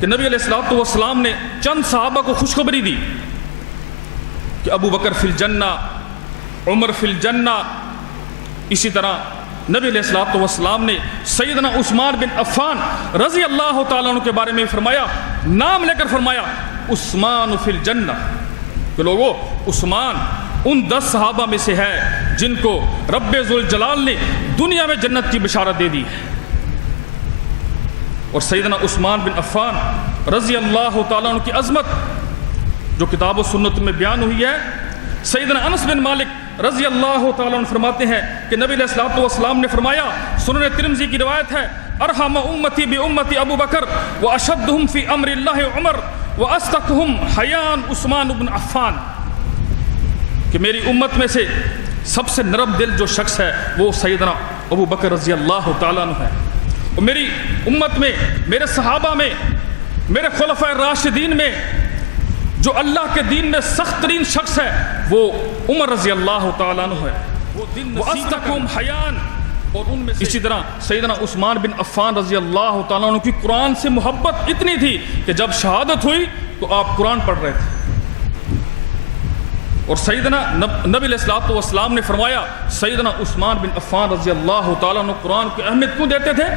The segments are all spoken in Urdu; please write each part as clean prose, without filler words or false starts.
کہ نبی علیہ الصلوۃ والسلام نے چند صحابہ کو خوشخبری دی کہ ابو بکر فی الجنہ، عمر فی الجنہ۔ اسی طرح نبی علیہ الصلوۃ والسلام نے سیدنا عثمان بن عفان رضی اللہ تعالیٰ عنہ کے بارے میں فرمایا، نام لے کر فرمایا عثمان فی الجنہ، کہ لوگوں عثمان ان 10 صحابہ میں سے ہے جن کو رب ذوالجلال نے دنیا میں جنت کی بشارت دے دی ہے۔ اور سیدنا عثمان بن عفان رضی اللہ تعالیٰ عنہ کی عظمت جو کتاب و سنت میں بیان ہوئی ہے، سیدنا انس بن مالک رضی اللہ تعالیٰ عنہ فرماتے ہیں کہ نبی علیہ الصلوۃ والسلام نے فرمایا، سنن ترمذی کی روایت ہے، ارحم امتی بامتی ابو بکر واشدہم فی امر اللہ عمر واصدقہم حیاء عثمان بن عفان، کہ میری امت میں سے سب سے نرم دل جو شخص ہے وہ سیدنا ابو بکر رضی اللہ تعالیٰ عنہ ہے، اور میری امت میں، میرے صحابہ میں، میرے خلفائے راشدین میں جو اللہ کے دین میں سخت ترین شخص ہے وہ عمر رضی اللہ تعالیٰ عنہ ہے، وَأَصْدَقُهُمْ حَيَاءً۔ اور ان میں اسی طرح سیدنا عثمان بن عفان رضی اللہ تعالیٰ عنہ کی قرآن سے محبت اتنی تھی کہ جب شہادت ہوئی تو آپ قرآن پڑھ رہے تھے، اور سیدنا نبی علیہ الصلوۃ والسلام نے فرمایا سیدنا عثمان بن عفان رضی اللہ تعالیٰ عنہ قرآن کو اہمیت کیوں دیتے تھے؟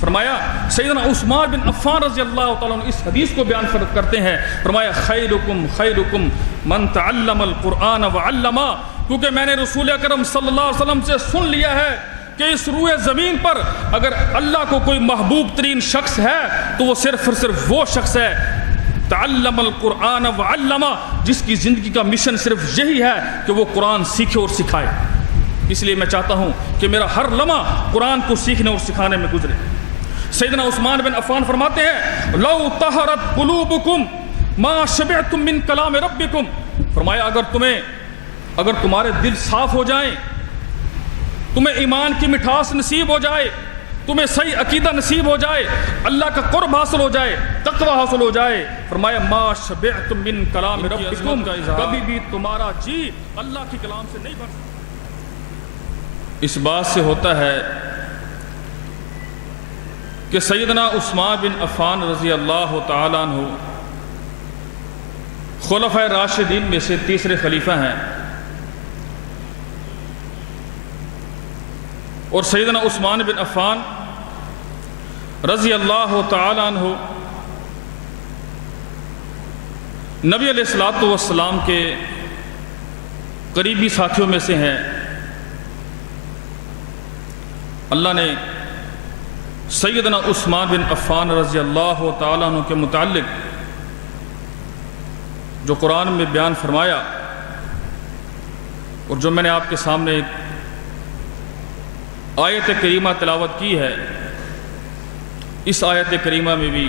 فرمایا سیدنا عثمان بن عفان رضی اللہ تعالیٰ عنہ اس حدیث کو بیان کرتے ہیں، فرمایا خیرکم خیرکم من تعلم القرآن وعلما، کیونکہ میں نے رسول اکرم صلی اللہ علیہ وسلم سے سن لیا ہے کہ اس روئے زمین پر اگر اللہ کو کوئی محبوب ترین شخص ہے تو وہ صرف اور صرف وہ شخص ہے تعلم القرآن وعلما، جس کی زندگی کا مشن صرف یہی ہے کہ وہ قرآن سیکھے اور سکھائے۔ اس لیے میں چاہتا ہوں کہ میرا ہر لمحہ قرآن کو سیکھنے اور سکھانے میں گزرے۔ سیدنا عثمان بن عفان فرماتے ہیں لو طہرت قلوبکم ما شبعتم من کلام ربکم، فرمایا اگر تمہارے دل صاف ہو جائیں، تمہیں ایمان کی مٹھاس نصیب ہو جائے، تمہیں صحیح عقیدہ نصیب ہو جائے، اللہ کا قرب حاصل ہو جائے، تقوی حاصل ہو جائے، فرمایا ما شبعتم من کلام ربکم، کبھی بھی تمہارا جی اللہ کے کلام سے نہیں بھر سکتا۔ اس بات سے ہوتا ہے کہ سیدنا عثمان بن عفان رضی اللہ تعالیٰ عنہ خلفائے راشدین میں سے تیسرے خلیفہ ہیں، اور سیدنا عثمان بن عفان رضی اللہ تعالیٰ عنہ نبی علیہ الصلوۃ والسلام کے قریبی ساتھیوں میں سے ہیں۔ اللہ نے سیدنا عثمان بن عفان رضی اللہ تعالیٰ عنہ کے متعلق جو قرآن میں بیان فرمایا اور جو میں نے آپ کے سامنے ایک آیت کریمہ تلاوت کی ہے، اس آیت کریمہ میں بھی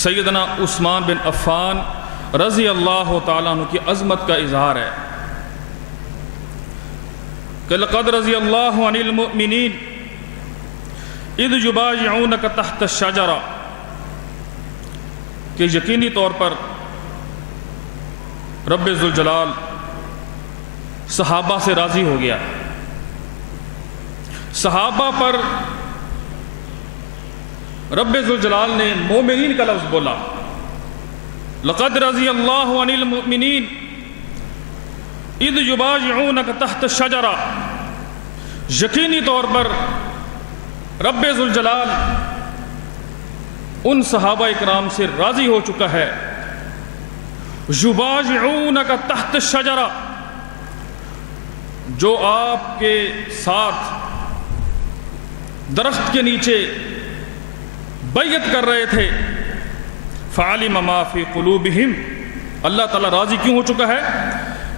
سیدنا عثمان بن عفان رضی اللہ تعالیٰ عنہ کی عظمت کا اظہار ہے کہ لقد رضی اللہ عن المؤمنین اذ یبایعونک تحت الشجرہ، کہ یقینی طور پر رب ذوالجلال صحابہ سے راضی ہو گیا، صحابہ پر رب ذوالجلال نے مومنین کا لفظ بولا، لقد رضی اللہ عن المؤمنین اذ یبایعونک تحت الشجرہ، یقینی طور پر رب ذوالجلال ان صحابہ اکرام سے راضی ہو چکا ہے، یبایعونک تحت الشجرہ، جو آپ کے ساتھ درخت کے نیچے بیعت کر رہے تھے، فعلم ما فی قلوبہم، اللہ تعالیٰ راضی کیوں ہو چکا ہے؟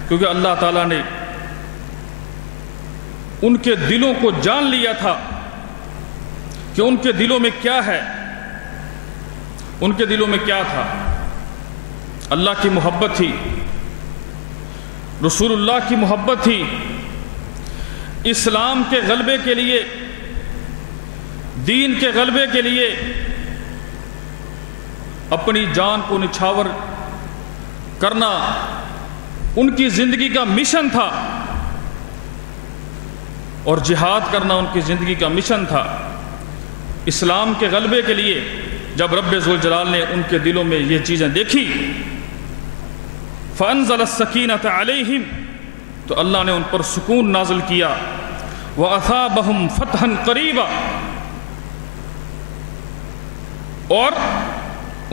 کیونکہ اللہ تعالیٰ نے ان کے دلوں کو جان لیا تھا کہ ان کے دلوں میں کیا ہے، ان کے دلوں میں کیا تھا، اللہ کی محبت تھی، رسول اللہ کی محبت تھی، اسلام کے غلبے کے لیے، دین کے غلبے کے لیے اپنی جان کو نچھاور کرنا ان کی زندگی کا مشن تھا، اور جہاد کرنا ان کی زندگی کا مشن تھا۔ اسلام کے غلبے کے لیے، جب رب ذوالجلال نے ان کے دلوں میں یہ چیزیں دیکھی فَأَنزَلَ السَّكِينَةَ عَلَيْهِمْ تو اللہ نے ان پر سکون نازل کیا وَأَثَابَهُمْ فَتْحًا قَرِيبًا اور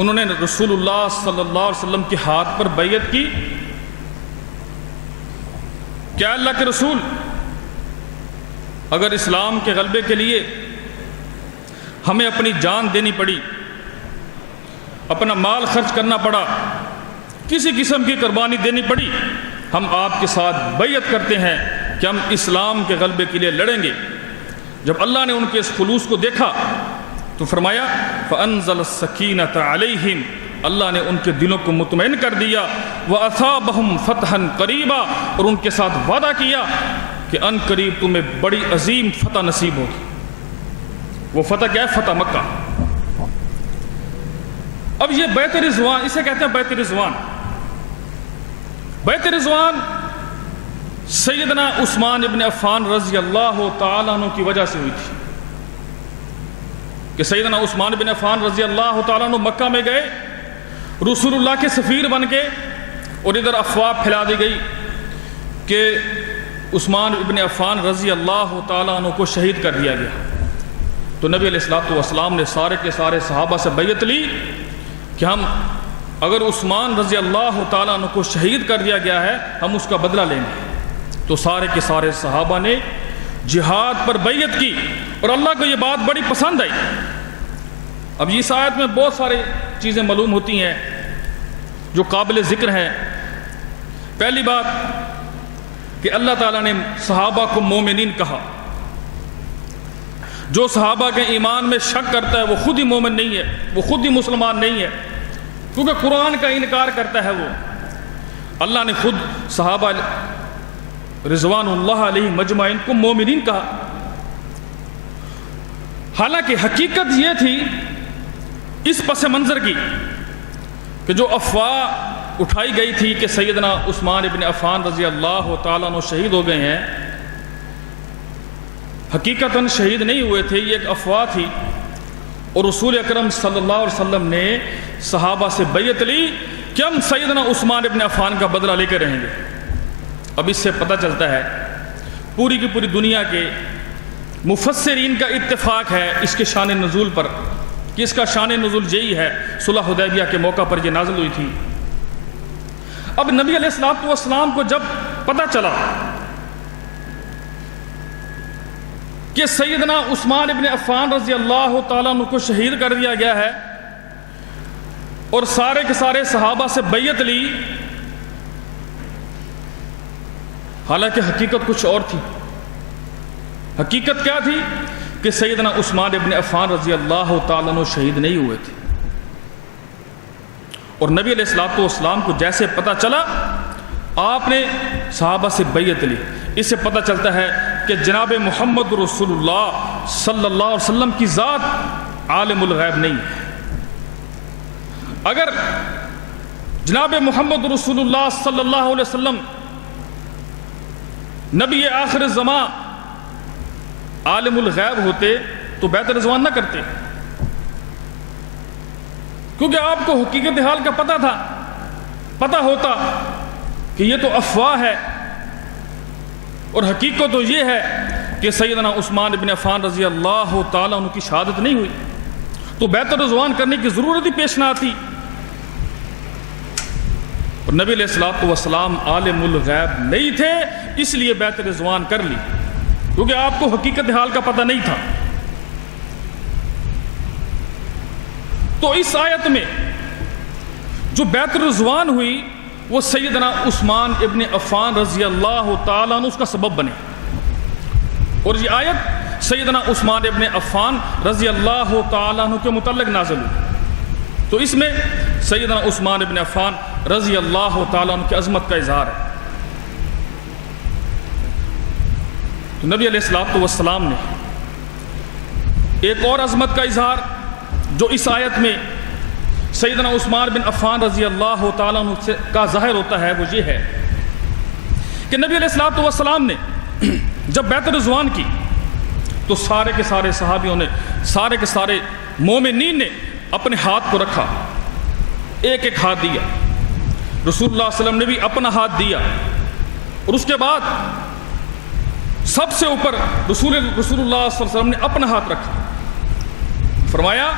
انہوں نے رسول اللہ صلی اللہ علیہ وسلم کے ہاتھ پر بیعت کی. کیا اللہ کے رسول اگر اسلام کے غلبے کے لیے ہمیں اپنی جان دینی پڑی، اپنا مال خرچ کرنا پڑا، کسی قسم کی قربانی دینی پڑی، ہم آپ کے ساتھ بیعت کرتے ہیں کہ ہم اسلام کے غلبے کے لیے لڑیں گے. جب اللہ نے ان کے اس خلوص کو دیکھا تو فرمایا فَأَنزَلَ السَّكِينَةَ عَلَيْهِمْ اللہ نے ان کے دلوں کو مطمئن کر دیا وَأَثَابَهُمْ فَتْحًا قَرِيبًا اور ان کے ساتھ وعدہ کیا کہ ان قریب تمہیں بڑی عظیم فتح نصیب ہوگی. وہ فتح کیا ہے؟ فتح مکہ. اب یہ بیعت رضوان، اسے کہتے ہیں بیعت رضوان. بیعت رضوان سیدنا عثمان ابن عفان رضی اللہ تعالیٰ عنہ کی وجہ سے ہوئی تھی کہ سیدنا عثمان ابن عفان رضی اللہ تعالیٰ عنہ مکہ میں گئے، رسول اللہ کے سفیر بن کے، اور ادھر افواہ پھیلا دی گئی کہ عثمان ابن عفان رضی اللہ تعالیٰ عنہ کو شہید کر دیا گیا. تو نبی علیہ السلام نے سارے کے سارے صحابہ سے بیعت لی کہ ہم اگر عثمان رضی اللہ تعالیٰ عنہ کو شہید کر دیا گیا ہے ہم اس کا بدلہ لیں گے. تو سارے کے سارے صحابہ نے جہاد پر بیعت کی اور اللہ کو یہ بات بڑی پسند آئی. اب اس آیت میں بہت ساری چیزیں معلوم ہوتی ہیں جو قابل ذکر ہیں. پہلی بات کہ اللہ تعالیٰ نے صحابہ کو مومنین کہا. جو صحابہ کے ایمان میں شک کرتا ہے وہ خود ہی مومن نہیں ہے، وہ خود ہی مسلمان نہیں ہے، کیونکہ قرآن کا انکار کرتا ہے. وہ اللہ نے خود صحابہ رضوان اللہ علیہ مجمعین کو مومنین کہا. حالانکہ حقیقت یہ تھی اس پس منظر کی کہ جو افواہ اٹھائی گئی تھی کہ سیدنا عثمان ابن عفان رضی اللہ تعالیٰ عنہ شہید ہو گئے ہیں، حقیقتاً شہید نہیں ہوئے تھے، یہ ایک افواہ تھی. اور رسول اکرم صلی اللہ علیہ وسلم نے صحابہ سے بیعت لی کہ ہم سیدنا عثمان ابن عفان کا بدلہ لے کے رہیں گے. اب اس سے پتہ چلتا ہے پوری کی پوری دنیا کے مفسرین کا اتفاق ہے اس کے شان نزول پر کہ اس کا شان نزول یہی ہے صلح حدیبیہ کے موقع پر یہ نازل ہوئی تھی. اب نبی علیہ السلام کو جب پتہ چلا کہ سیدنا عثمان ابن عفان رضی اللہ تعالیٰ عنہ کو شہید کر دیا گیا ہے اور سارے کے سارے صحابہ سے بیعت لی، حالانکہ حقیقت کچھ اور تھی. حقیقت کیا تھی کہ سیدنا عثمان ابن عفان رضی اللہ تعالیٰ عنہ شہید نہیں ہوئے تھے. اور نبی علیہ السلام کو جیسے پتہ چلا آپ نے صحابہ سے بیعت لی. اس سے پتہ چلتا ہے کہ جناب محمد رسول اللہ صلی اللہ علیہ وسلم کی ذات عالم الغیب نہیں ہے. اگر جناب محمد رسول اللہ صلی اللہ علیہ وسلم نبی آخر زمان عالم الغیب ہوتے تو بیعت رضوان نہ کرتے، کیونکہ آپ کو حقیقت حال کا پتہ تھا. پتہ ہوتا کہ یہ تو افواہ ہے اور حقیقت تو یہ ہے کہ سیدنا عثمان ابن عفان رضی اللہ تعالیٰ عنہ کی شہادت نہیں ہوئی تو بیعت رضوان کرنے کی ضرورت ہی پیش نہ آتی. اور نبی علیہ السلام عالم الغیب نہیں تھے، اس لیے بیعت رضوان کر لی کیونکہ آپ کو حقیقت حال کا پتہ نہیں تھا. تو اس آیت میں جو بیعت رضوان ہوئی وہ سیدنا عثمان ابن عفان رضی اللہ تعالیٰ عنہ اس کا سبب بنے. اور یہ آیت سیدنا عثمان ابن عفان رضی اللہ تعالیٰ عنہ کے متعلق نازل ہوئی. تو اس میں سیدنا عثمان ابن عفان رضی اللہ تعالیٰ عنہ کی عظمت کا اظہار ہے. تو نبی علیہ السلام نے ایک اور عظمت کا اظہار جو اس آیت میں سیدنا عثمان بن عفان رضی اللہ تعالیٰ عنہ کا ظاہر ہوتا ہے وہ یہ ہے کہ نبی علیہ السلام نے جب بیعت رضوان کی تو سارے کے سارے صحابیوں نے، سارے کے سارے مومنین نے اپنے ہاتھ کو رکھا، ایک ایک ہاتھ دیا، رسول اللہ صلی اللہ علیہ وسلم نے بھی اپنا ہاتھ دیا، اور اس کے بعد سب سے اوپر رسول اللہ صلی اللہ علیہ وسلم نے اپنا ہاتھ رکھا، فرمایا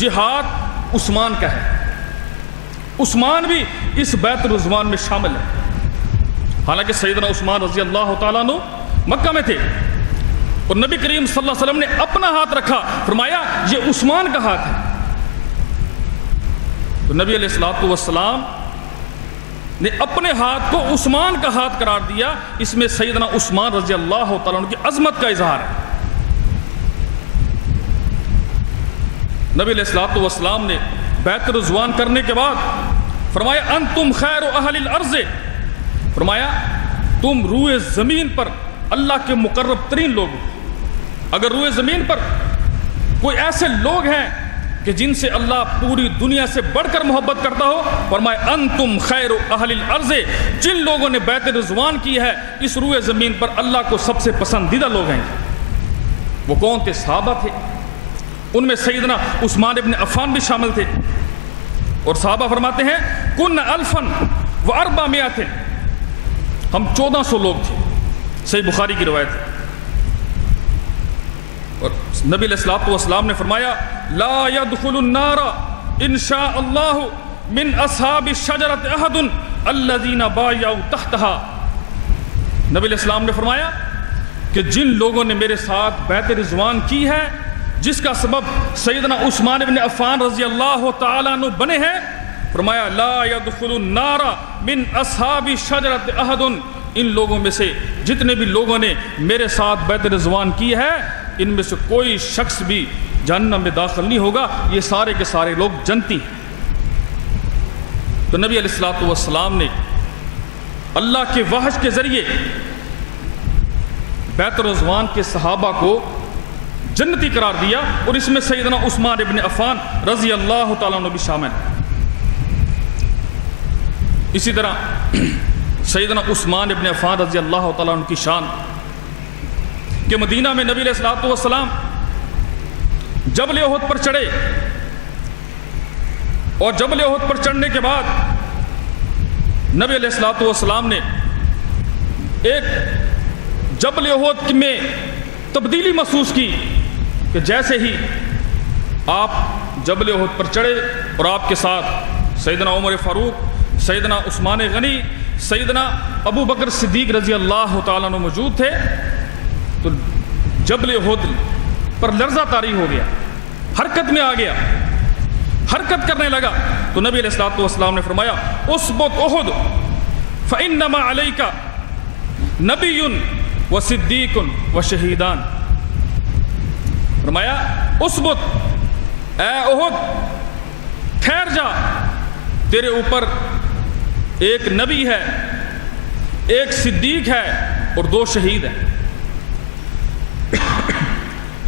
یہ ہاتھ عثمان کا ہے، عثمان بھی اس بیت الرضوان میں شامل ہے۔ حالانکہ سیدنا عثمان رضی اللہ تعالیٰ عنہ مکہ میں تھے، اور نبی کریم صلی اللہ علیہ وسلم نے اپنا ہاتھ رکھا، فرمایا یہ عثمان کا ہاتھ ہے۔ تو نبی علیہ الصلوۃ والسلام نے اپنے ہاتھ کو عثمان کا ہاتھ قرار دیا، اس میں سیدنا عثمان رضی اللہ تعالیٰ عنہ کی عظمت کا اظہار ہے۔ نبی علیہ الصلوۃ والسلام نے بیت الرضوان کرنے کے بعد فرمایا انتم خیر اہل الارض، فرمایا تم روئے زمین پر اللہ کے مقرب ترین لوگ ہو۔ اگر روئے زمین پر کوئی ایسے لوگ ہیں کہ جن سے اللہ پوری دنیا سے بڑھ کر محبت کرتا ہو، فرمایا انتم خیر اہل الارض، جن لوگوں نے بیت رضوان کی ہے اس روئے زمین پر اللہ کو سب سے پسندیدہ لوگ ہیں۔ وہ کون تھے؟ صحابہ تھے، ان میں سیدنا عثمان ابن عفان بھی شامل تھے، اور صحابہ فرماتے ہیں کن الفن و 400، ہم 1400 لوگ تھے، صحیح بخاری کی روایت ہے۔ اور نبی علیہ الصلوۃ والسلام نے فرمایا لا يدخل النار ان شاء اللہ من اصحاب الشجرۃ احد الذین بایعوا تحتها۔ نبی علیہ السلام نے فرمایا کہ جن لوگوں نے میرے ساتھ بیعت رضوان کی ہے، جس کا سبب سیدنا عثمان ابن عفان رضی اللہ تعالیٰ عنہ بنے ہیں، فرمایا لا يدخل النار من اصحاب الشجرۃ احد، ان لوگوں میں سے جتنے بھی لوگوں نے میرے ساتھ بیعت رضوان کی ہے، ان میں سے کوئی شخص بھی جہنم میں داخل نہیں ہوگا، یہ سارے کے سارے لوگ جنتی ہیں۔ تو نبی علیہ الصلوۃ والسلام نے اللہ کے وحی کے ذریعے بیعت رضوان کے صحابہ کو جنتی قرار دیا، اور اس میں سیدنا عثمان ابن عفان رضی اللہ تعالیٰ عنہ بھی شامل ہے۔ اسی طرح سیدنا عثمان ابن عفان رضی اللہ تعالیٰ عنہ کی شان کہ مدینہ میں نبی علیہ الصلوۃ والسلام جبل احد پر چڑھے، اور جبل احد پر چڑھنے کے بعد نبی علیہ الصلوۃ والسلام نے ایک جبل احد میں تبدیلی محسوس کی کہ جیسے ہی آپ جبل احد پر چڑھے اور آپ کے ساتھ سیدنا عمر فاروق، سیدنا عثمان غنی، سیدنا ابو بکر صدیق رضی اللہ تعالیٰ عنہ موجود تھے، تو جبل احد پر لرزہ طاری ہو گیا، حرکت میں آ گیا، حرکت کرنے لگا۔ تو نبی علیہ الصلوۃ والسلام نے فرمایا اثبت احد فانما علیک نبی و صدیق و شہیدان، فرمایا اثبت، اے احد ٹھہر جا، تیرے اوپر ایک نبی ہے، ایک صدیق ہے، اور 2 شہید ہیں۔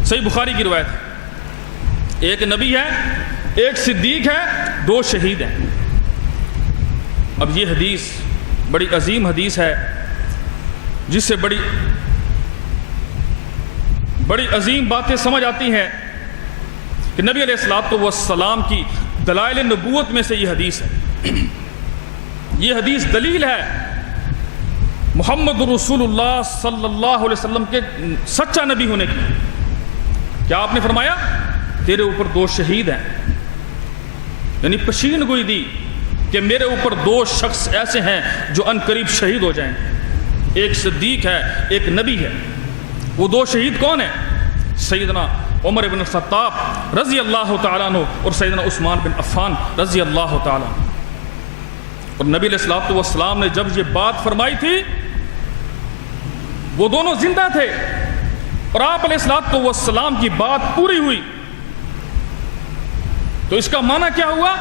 صحیح بخاری کی روایت ہے، ایک نبی ہے، ایک صدیق ہے، 2 شہید ہیں۔ اب یہ حدیث بڑی عظیم حدیث ہے، جس سے بڑی عظیم باتیں سمجھ آتی ہیں کہ نبی علیہ الصلوۃ والسلام کی دلائل نبوت میں سے یہ حدیث ہے۔ یہ حدیث دلیل ہے محمد رسول اللہ صلی اللہ علیہ وسلم کے سچا نبی ہونے کی۔ کیا آپ نے فرمایا تیرے اوپر 2 شہید ہیں، یعنی پشین گوئی دی کہ میرے اوپر 2 شخص ایسے ہیں جو ان قریب شہید ہو جائیں، ایک صدیق ہے، ایک نبی ہے۔ وہ 2 شہید کون ہیں؟ سیدنا عمر بن الخطاب رضی اللہ تعالیٰ عنہ اور سیدنا عثمان بن عفان رضی اللہ تعالیٰ عنہ۔ اور نبی علیہ الصلوۃ والسلام نے جب یہ بات فرمائی تھی، وہ دونوں زندہ تھے، اور آپ علیہ الصلوۃ والسلام کی بات پوری ہوئی۔ تو اس کا معنی کیا ہوا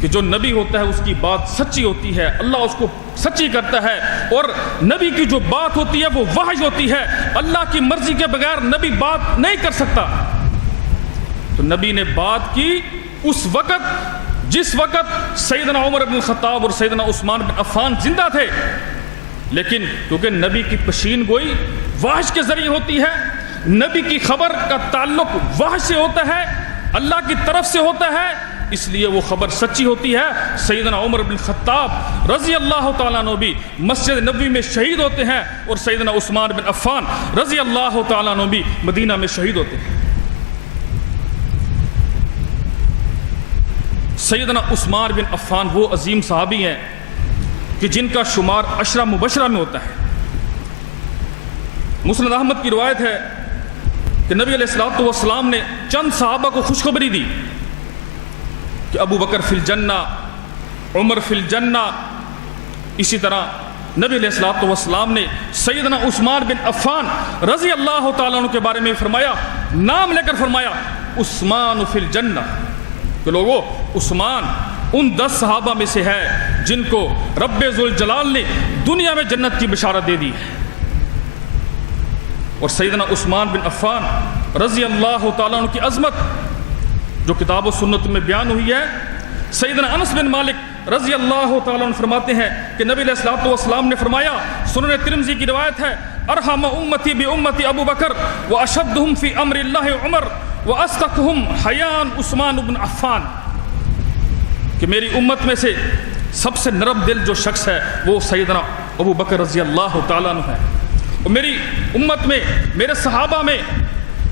کہ جو نبی ہوتا ہے اس کی بات سچی ہوتی ہے، اللہ اس کو سچی کرتا ہے، اور نبی کی جو بات ہوتی ہے وہ وحی ہوتی ہے، اللہ کی مرضی کے بغیر نبی بات نہیں کر سکتا۔ تو نبی نے بات کی اس وقت جس وقت سیدنا عمر بن الخطاب اور سیدنا عثمان بن عفان زندہ تھے، لیکن کیونکہ نبی کی پشین گوئی وحی کے ذریعے ہوتی ہے، نبی کی خبر کا تعلق وحی سے ہوتا ہے، اللہ کی طرف سے ہوتا ہے اس لیے وہ خبر سچی ہوتی ہے۔ سیدنا عمر بن خطاب رضی اللہ تعالیٰ عنہ بھی مسجد نبوی میں شہید ہوتے ہیں، اور سیدنا عثمان بن عفان رضی اللہ تعالیٰ عنہ بھی مدینہ میں شہید ہوتے ہیں۔ سیدنا عثمان بن عفان وہ عظیم صحابی ہیں کہ جن کا شمار عشرہ مبشرہ میں ہوتا ہے۔ مسند احمد کی روایت ہے کہ نبی علیہ الصلوۃ والسلام نے چند صحابہ کو خوشخبری دی کہ ابو بکر فی الجنہ، عمر فی الجنہ۔ اسی طرح نبی علیہ الصلوۃ والسلام نے سیدنا عثمان بن عفان رضی اللہ تعالیٰ عنہ کے بارے میں فرمایا، نام لے کر فرمایا عثمان فی الجنہ، کہ لوگوں عثمان ان 10 صحابہ میں سے ہے جن کو رب ذوالجلال نے دنیا میں جنت کی بشارت دے دی ہے۔ اور سیدنا عثمان بن عفان رضی اللہ تعالیٰ عنہ کی عظمت جو کتاب و سنت میں بیان ہوئی ہے، سیدنا انس بن مالک رضی اللہ تعالیٰ عنہ فرماتے ہیں کہ نبی علیہ الصلوۃ والسلام نے فرمایا، سنن ترمذی کی روایت ہے، ارحم امتی بامتی ابو بکر واشدہم فی امر اللہ عمر واصدقہم حیاء عثمان بن عفان، کہ میری امت میں سے سب سے نرم دل جو شخص ہے وہ سیدنا ابو بکر رضی اللہ تعالیٰ عنہ ہے، اور میری امت میں، میرے صحابہ میں،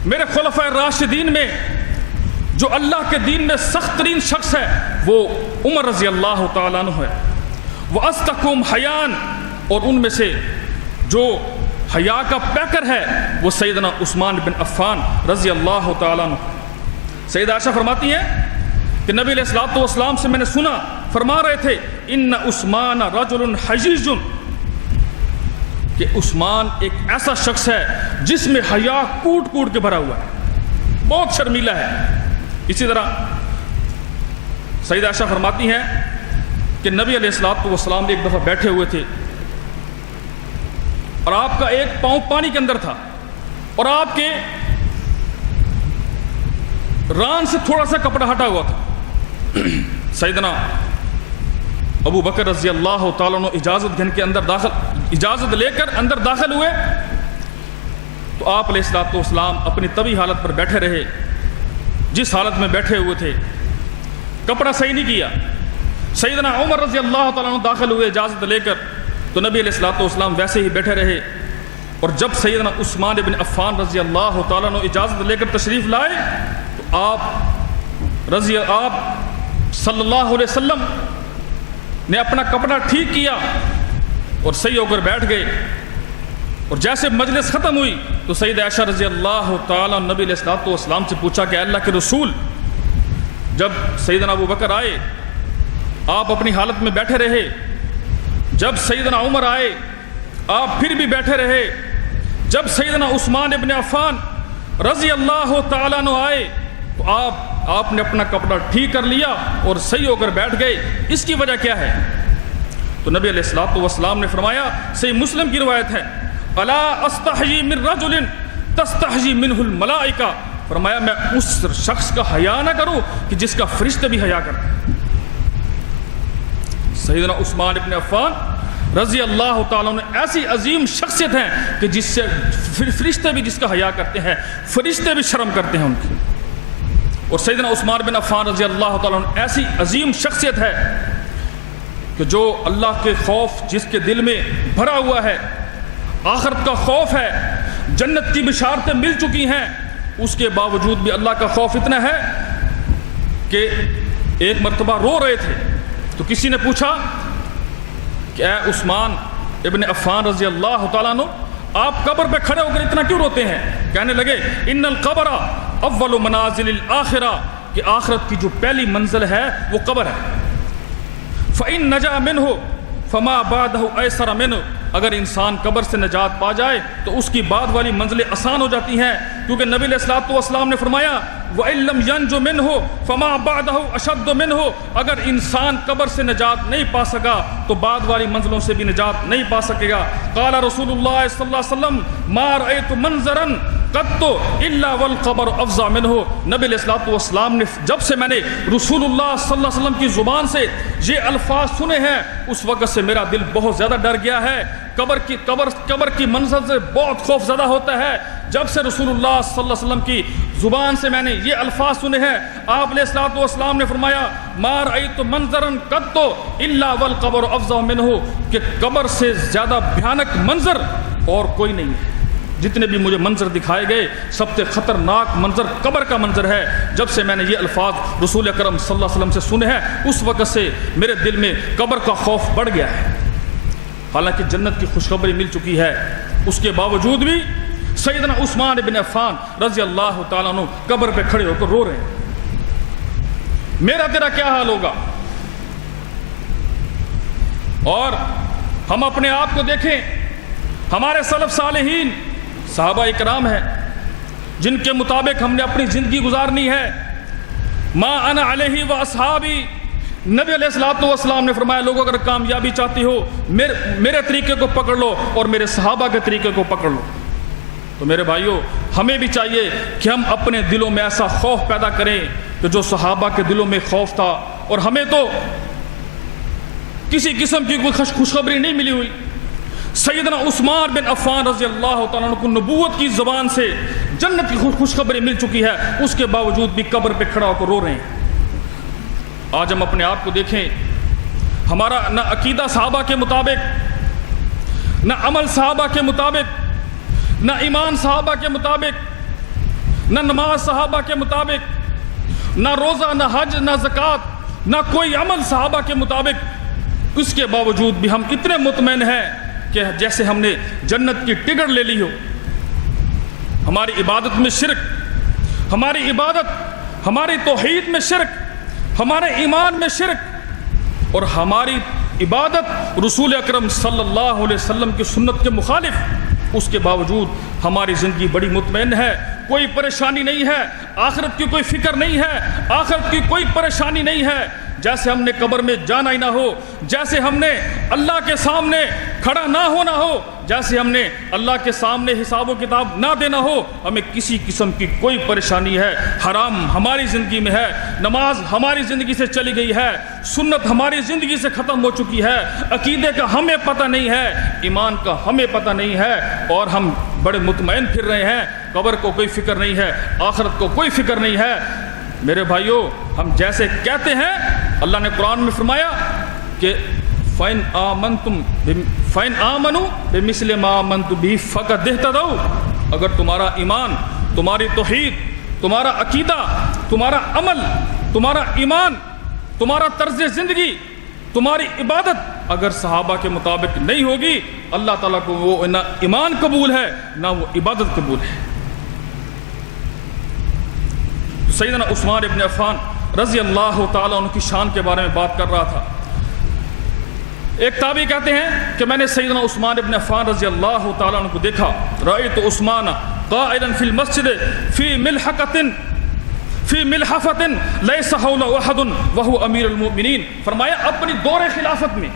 میرے خلفائے راشدین میں جو اللہ کے دین میں سخت ترین شخص ہے وہ عمر رضی اللہ تعالیٰ عنہ ہے۔ وَأَصْدَقُهُمْ حَيَاءً، اور ان میں سے جو حیا کا پیکر ہے وہ سیدنا عثمان بن عفان رضی اللہ تعالیٰ عنہ۔ سیدہ عائشہ فرماتی ہیں کہ نبی علیہ الصلوۃ والسلام سے میں نے سنا، فرما رہے تھے ان عثمان رجل حجیج، کہ عثمان ایک ایسا شخص ہے جس میں حیا کوٹ کوٹ کے بھرا ہوا ہے، بہت شرمیلا ہے۔ اسی طرح سیدہ عائشہ فرماتی ہیں کہ نبی علیہ الصلوۃ والسلام ایک دفعہ بیٹھے ہوئے تھے اور آپ کا ایک پاؤں پانی کے اندر تھا، اور آپ کے ران سے تھوڑا سا کپڑا ہٹا ہوا تھا۔ سیدنا ابو بکر رضی اللہ تعالیٰ عنہ اجازت لے کر اندر داخل ہوئے، تو آپ علیہ الصلوۃ والسلام اپنی طبی حالت پر بیٹھے رہے، جس حالت میں بیٹھے ہوئے تھے، کپڑا صحیح نہیں کیا۔ سیدنا عمر رضی اللہ تعالیٰ عنہ داخل ہوئے اجازت لے کر، تو نبی علیہ الصلوۃ والسلام ویسے ہی بیٹھے رہے، اور جب سیدنا عثمان بن عفان رضی اللہ تعالیٰ عنہ اجازت لے کر تشریف لائے تو آپ صلی اللہ علیہ وسلم نے اپنا کپڑا ٹھیک کیا اور صحیح ہو کر بیٹھ گئے، اور جیسے مجلس ختم ہوئی تو سیدہ عائشہ رضی اللہ تعالیٰ نبی علیہ الصلوۃ والسلام سے پوچھا کہ اللہ کے رسول، جب سیدنا ابو بکر آئے آپ اپنی حالت میں بیٹھے رہے، جب سیدنا عمر آئے آپ پھر بھی بیٹھے رہے، جب سیدنا عثمان ابن عفان رضی اللہ تعالیٰ عنہ آئے تو آپ نے اپنا کپڑا ٹھیک کر لیا اور صحیح ہو کر بیٹھ گئے، اس کی وجہ کیا ہے؟ تو نبی علیہ الصلوۃ والسلام نے فرمایا، صحیح مسلم کی روایت ہے، الا استحیی من رجل تستحیی منہ الملائکہ، فرمایا میں اس شخص کا حیا نہ کروں کہ جس کا فرشتے بھی حیا کرتے ہیں۔ سیدنا عثمان ابن عفان رضی اللہ تعالیٰ عنہ ایسی عظیم شخصیت ہیں کہ جس سے فرشتے بھی جس کا حیا کرتے ہیں، فرشتے بھی شرم کرتے ہیں ان کی۔ اور سیدنا عثمان بن عفان رضی اللہ تعالیٰ عنہ ایسی عظیم شخصیت ہے کہ جو اللہ کے خوف جس کے دل میں بھرا ہوا ہے، آخرت کا خوف ہے، جنت کی بشارتیں مل چکی ہیں، اس کے باوجود بھی اللہ کا خوف اتنا ہے کہ ایک مرتبہ رو رہے تھے تو کسی نے پوچھا کہ اے عثمان ابن عفان رضی اللہ تعالیٰ عنہ، آپ قبر پہ کھڑے ہو کر اتنا کیوں روتے ہیں؟ کہنے لگے ان القبر اول منازل الاخرہ، کہ آخرت کی جو پہلی منزل ہے وہ قبر ہے۔ فإن نجا منہ فما بعدہ ایسر منہ، اگر انسان قبر سے نجات پا جائے تو اس کی بعد والی منزلیں آسان ہو جاتی ہیں، کیونکہ نبی علیہ الصلوۃ والسلام نے فرمایا وَإِن لَمْ يَنْجُ مِنْهُ فَمَا بَعْدَهُ أَشَدُّ مِنْهُ، اگر انسان قبر سے نجات نہیں پا سکا تو بعد والی منزلوں سے بھی نجات نہیں پا سکے گا۔ قال رسول اللہ صلی اللہ علیہ وسلم ما رأيت منظرا قط الا والقبر افظع منہ، نبی علیہ الصلوۃ والسلام نے جب سے میں نے رسول اللہ صلی اللہ علیہ وسلم کی زبان سے یہ الفاظ سنے ہیں اس وقت سے میرا دل بہت زیادہ ڈر گیا ہے، قبر کی منظر سے بہت خوف زدہ ہوتا ہے۔ جب سے رسول اللہ صلی اللہ علیہ وسلم کی زبان سے میں نے یہ الفاظ سنے ہیں، آپ علیہ الصلوۃ والسلام نے فرمایا ما رأیت منظرا قط الا والقبر افظع منہ، کہ قبر سے زیادہ بھیانک منظر اور کوئی نہیں ہے۔ جتنے بھی مجھے منظر دکھائے گئے سب سے خطرناک منظر قبر کا منظر ہے۔ جب سے میں نے یہ الفاظ رسول اکرم صلی اللہ علیہ وسلم سے سنے ہیں اس وقت سے میرے دل میں قبر کا خوف بڑھ گیا ہے۔ حالانکہ جنت کی خوشخبری مل چکی ہے، اس کے باوجود بھی سیدنا عثمان بن عفان رضی اللہ تعالیٰ عنہ قبر پہ کھڑے ہو کر رو رہے ہیں۔ میرا تیرا کیا حال ہوگا؟ اور ہم اپنے آپ کو دیکھیں، ہمارے سلف صالحین صحابہ اکرام ہیں جن کے مطابق ہم نے اپنی زندگی گزارنی ہے۔ ما انا علیہ و اصحابی، نبی علیہ الصلوۃ والسلام نے فرمایا لوگوں اگر کامیابی چاہتی ہو میرے طریقے کو پکڑ لو اور میرے صحابہ کے طریقے کو پکڑ لو۔ تو میرے بھائیوں، ہمیں بھی چاہیے کہ ہم اپنے دلوں میں ایسا خوف پیدا کریں کہ جو صحابہ کے دلوں میں خوف تھا، اور ہمیں تو کسی قسم کی کوئی خوشخبری نہیں ملی ہوئی۔ سیدنا عثمان بن عفان رضی اللہ تعالیٰ عنہ کو نبوت کی زبان سے جنت کی خوشخبری مل چکی ہے، اس کے باوجود بھی قبر پہ کھڑا ہو کر رو رہے ہیں۔ آج ہم اپنے آپ کو دیکھیں، ہمارا نہ عقیدہ صحابہ کے مطابق، نہ عمل صحابہ کے مطابق، نہ ایمان صحابہ کے مطابق، نہ نماز صحابہ کے مطابق، نہ روزہ، نہ حج، نہ زکوٰۃ، نہ کوئی عمل صحابہ کے مطابق۔ اس کے باوجود بھی ہم اتنے مطمئن ہیں کہ جیسے ہم نے جنت کی ٹکٹ لے لی ہو۔ ہماری عبادت میں شرک، ہماری عبادت، ہماری توحید میں شرک، ہمارے ایمان میں شرک، اور ہماری عبادت رسول اکرم صلی اللہ علیہ وسلم کی سنت کے مخالف، اس کے باوجود ہماری زندگی بڑی مطمئن ہے، کوئی پریشانی نہیں ہے، آخرت کی کوئی فکر نہیں ہے، آخرت کی کوئی پریشانی نہیں ہے۔ جیسے ہم نے قبر میں جانا ہی نہ ہو، جیسے ہم نے اللہ کے سامنے کھڑا نہ ہونا ہو، جیسے ہم نے اللہ کے سامنے حساب و کتاب نہ دینا ہو، ہمیں کسی قسم کی کوئی پریشانی ہے، حرام ہماری زندگی میں ہے، نماز ہماری زندگی سے چلی گئی ہے، سنت ہماری زندگی سے ختم ہو چکی ہے، عقیدے کا ہمیں پتہ نہیں ہے، ایمان کا ہمیں پتہ نہیں ہے، اور ہم بڑے مطمئن پھر رہے ہیں، قبر کو کوئی فکر نہیں ہے، آخرت کو کوئی فکر نہیں ہے۔ میرے بھائیوں، ہم جیسے کہتے ہیں، اللہ نے قرآن میں فرمایا کہ فَإِنْ آمَنُوا بِمِثْلِ مَا آمَنْتُ بِهِ فَقَدِ اهْتَدَوْا، اگر تمہارا ایمان، تمہاری توحید، تمہارا عقیدہ، تمہارا عمل، تمہارا ایمان، تمہارا طرز زندگی، تمہاری عبادت اگر صحابہ کے مطابق نہیں ہوگی، اللہ تعالیٰ کو وہ نہ ایمان قبول ہے نہ وہ عبادت قبول ہے۔ سیدنا عثمان ابن عفان رضی اللہ تعالیٰ عنہ کی شان کے بارے میں بات کر رہا تھا۔ ایک تابعی کہتے ہیں کہ میں نے سیدنا عثمان ابن عفان رضی اللہ تعالیٰ عنہ کو دیکھا، رأیت عثمان قائلا فی المسجد فی ملحفۃ لیس حولہ احد وہو امیر المؤمنین، فرمایا اپنی دور خلافت میں